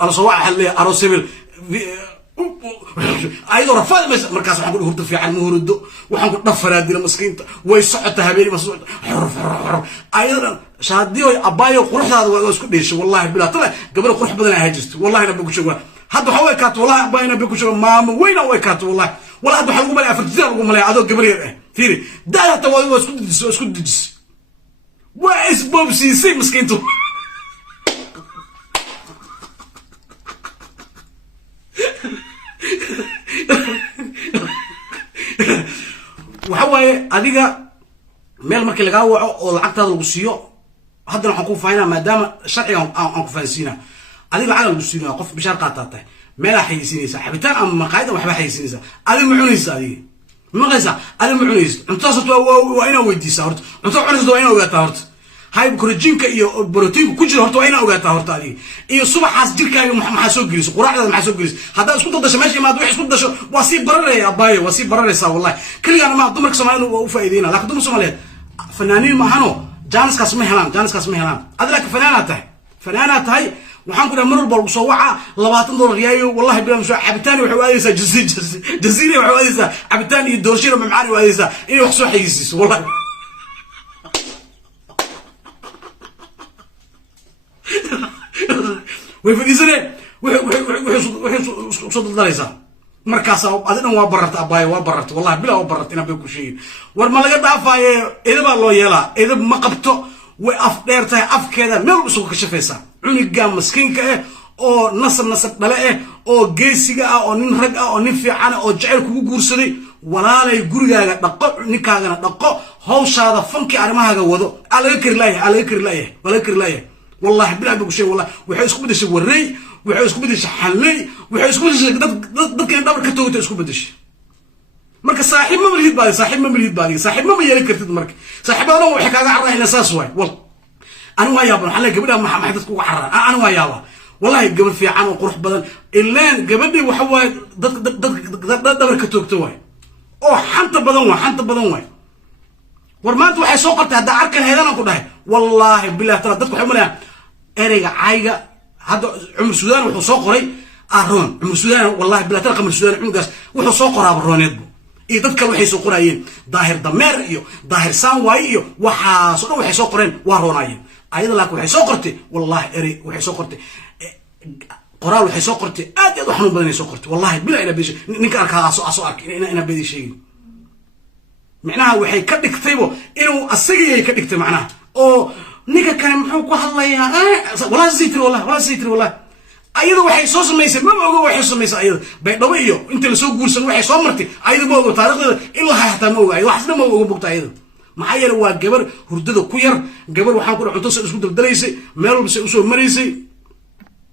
ala soo waxa le arosebel aydo rafad markaas waxaan ku hurdo fiican muhurdo waxaan ku dhafaraadina maskiinta way socota habeeni masoo aydan shaadiyo abayo quruxdaada waa isku dheeshay wallahi bila tala gabar qurux badan ay jirto wallahi na bugu sheego hadda waxa way kaato wallahi abayna bugu sheego maamo weyna way kaato wallahi wala hadda waxa lagu malay afartiisa lagu malay adoo gabar yar ah fiiri daata waa isku didis waa isbobsiisay maskiintu waxa waaye adiga meel markii laga waco oo lacagtaada lagu siiyo haddana waxaan ku faahfaahina maadaama sharciga aan ku fahansiina adiga lacag lagu siiyo qof bishaar qaataatay meel xayisiinaysa xabitaan ama maqaayad waxba xayisiinaysa adiga ma cunaysa adiga maqaysa adiga ma cunaysa cuntaas waa inaa weydiisaa horta cunto cunaysa waa inaa ogaataa horta هاي بروتينك iyo بروتين ku jiro horta waa ina ogaataa horta adiga iyo subaxaas jirkaaga maxaa soo geliso quraacda maxaa soo geliso hadaa isku dadasho meesha imaad wax isku dadasho waa si bararaya abaayo waa si bararaysa wallahi kaliya ma dumarka Soomaaliyeed waa u faa'iideena laakiin dumarka Soomaaliyeed fanaaniin ma hano jaaniskaas ma helaan adiga fanaana tahay waxaan ku dhahay mar walba soo waca $20 yaayo wallahi bilaan soo cabitaan waxa waadaysa jasiira waxa waadaysa cabitaan iyo doorshiro macaan waadaysa in wax soo xayisiiso wallahi way fadhiisane wuxuu soo daldalaysaa markaas adigan waa bararta abaayo waa bararta wallahi bila waa bararta inaan bay ku sheegin war ma laga dhaafaaye idaba loo yeelaa idab ma qabto way af dheer tahay afkeeda meel isugu ka shafaysaa cuniga maskiinka ah oo nasab dhale ah oo geesiga ah oo nin rag ah oo nin fiican oo jecel kugu guursaday walaalay gurigaaga dhaqo ninkaagana dhaqo hawshaada fanki armahaaga wado alaga kari والله بلا بقول شيء والله وحيسكو بدش وري وحيسكو بدش حلي وحيسكو بدش دد كان دبر كتوته اسكو بدش marka saaxiib ma milid baadi saaxiib ma yeelin kartid marka saaxiibana waxa kaaga carray ila saas way wal anu waa yaabon xalay gabadha maxay dadku uga carraa anu waa yaaba wallahi gabadh fiican oo qurux badan ilaan gabadhii waxa way dad dabar ka toogto way oo xanta badan way war maanta waxay soo qortay hada arkan heedana ku dhahay wallahi billahi tala dadku waxay malayaan ereyga cayga hada Umar Suudaan wuxuu soo qoray Aaron Umar Suudaan wallahi billahi tala Umar Suudaan cunugaas wuxuu soo qoraa Rooneed iyo dadka waxay soo qorayeen daahir dameer iyo daahir saanwaay iyo waxa soo dhow waxay soo qoreen waa roonayeen ayada laakiin waxay soo qortay wallahi erey waxay soo qortay qoraal waxay soo qortay aad wax xanuun badan ay soo qortay wallahi billahi ila bish ninka arkaa soo arkay ina beedi sheegin معناها وحي كدك تيبو إنه أسيجي كدك تي معناها أو نيكا كان محوك وحلا يا ولا زيتر والله أيضا وحي صوص ميسر ما بقول وحي صوص ميسر أيضا بيدويو أنت اللي سوق جورسون وحي صومرتي أيضا بقول تاريخ إلا هيهتموا أيضا حسنا ما بقول بقطع أيضا معايا لو جبر هردده كوير جبر وحاكل عطوس اسمه الدريسي ماله بس اسمه مريسي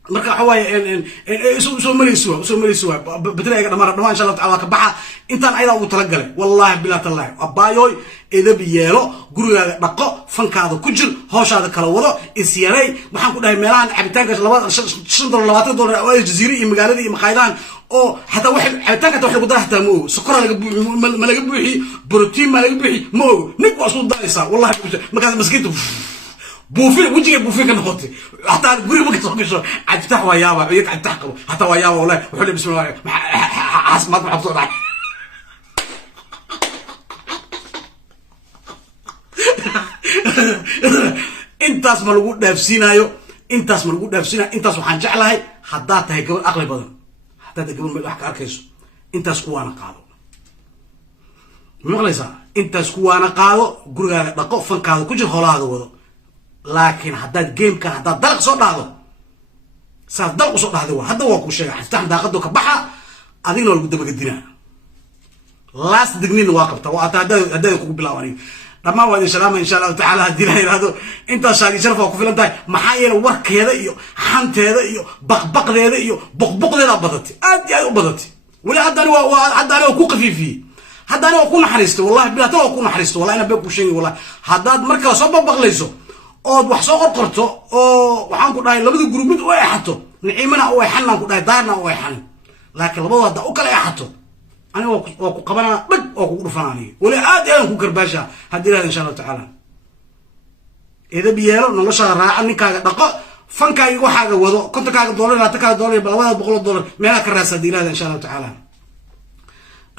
marka waxa waaye soo maleyswa badalay dhammaan insha Allah taala ka baxa intaan ayada ugu tala galay wallahi billahi taala abaayoy idab yeelo gurigaaga dhaqo fankaada ku jir hawshaada kala wado isyaray waxaan ku dhahay meelahan cabitaanka $20 oo jasiira iyo magaalada iyo maqaayadahan oo hatta wax cabitaanka wax lagu dara hatta ma oo sokor laga ma laga buuxi protein ma laga buuxi ma oo nig waa soo daaraysa wallahi markaas maskiintu بوفين وجهي بوفين كان خطي حتى قولي ما كنت شو عتفتح ويابا وياك عتفتح حتى ويابا والله وحلي بسم الله حاسب ما تحط صوت intaas ma lagu dhaafsiinayo intaas waxaan jeclahay hadaa tahay gabadh aqli badan hadaa tahay gabadh wax ka arkayso intaas kuwaana qaado maqlaysa intaas kuwaana qaado gurigaaga dhaqo fankaada ku jir holaada wado laakiin hadaa game kan hadaa dalq soo dhaado saas dalq soo dhaado hada waa ku sheegay xaftaan daaqado ka baxa adigna lagu daba gadina last dignin waa qabta waa hadda kugu bilaawani dhammaan waa idin salaama insha Allah taala haddii la yiraahdo inta shaagi sharaf ku filan tahay maxaa yeelay warkeeda iyo xanteeda iyo baqbaqdeeda iyo boqboqdeeda badatay aad iyo aad u badatay wali haddana waa ku qafiifiyey haddana waa ku naxariistay wallahi bilaata waa ku naxariistay wallahi ina baa ku sheegay wallahi haddaad markaa soo baqbaqlayso oo wax soo qorqorto oo waxaan ku dhahay labada group mid oo ay xato niciimana oo ay xanaan ku dhahay daarna oo ay xan laakiin labada hadda u kala ay xato أنا وقبنا بد وقفناني ولا عاد أنا كوكرباشا هدي إن شاء الله تعالى إذا بيالو نلشة راعي كذا دقة فن كاي حاجة وضو كنت كذا دولار لا تكذا دولار بلا بقول $1 مالك الرأس هدي إن شاء الله تعالى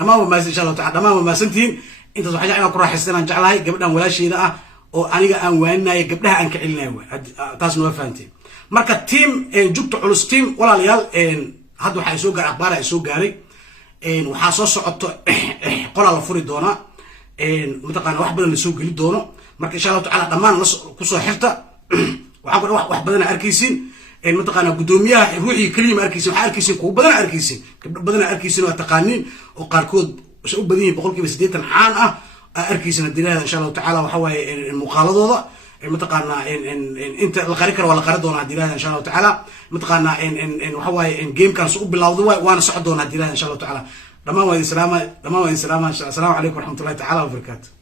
أمام ما إن شاء الله تعالى أمام ما سنتين أنت صحيح أنا كره حسنا جعلها قبلنا ولا شيء ذا أو أنا وين قبلها أنك إلنا تاسنوا فهمتي مركز تيم جبت علوس تيم ولا ليال هادو حيسوق أخبار يسوق جاري waxaa soo socoto qoraal la furi doona mataqaana wax badan la soo gali doono marka insha Allah taala dhamaan ku soo xirta waxa wax badan arkaysiin mataqaana gudoomiyaha ruuxii kaliya arkaysiin waxa arkaysiin ku badan arkaysiin gabdho badan arkaysiin oo taqaaniin oo qaarkood u badan yihiin 80% caan ah arkaysiin hadii insha Allah taala waxa waaye muuqaaladooda mataqaana inta la qari karo wala qari doona hadii insha Allah taala mataqaana waxa waaye game kan soo bilowdo waana socod doona hadii insha Allah taala dhamaan waa salaama assalamu alaykum warahmatullahi taala wabarakatuh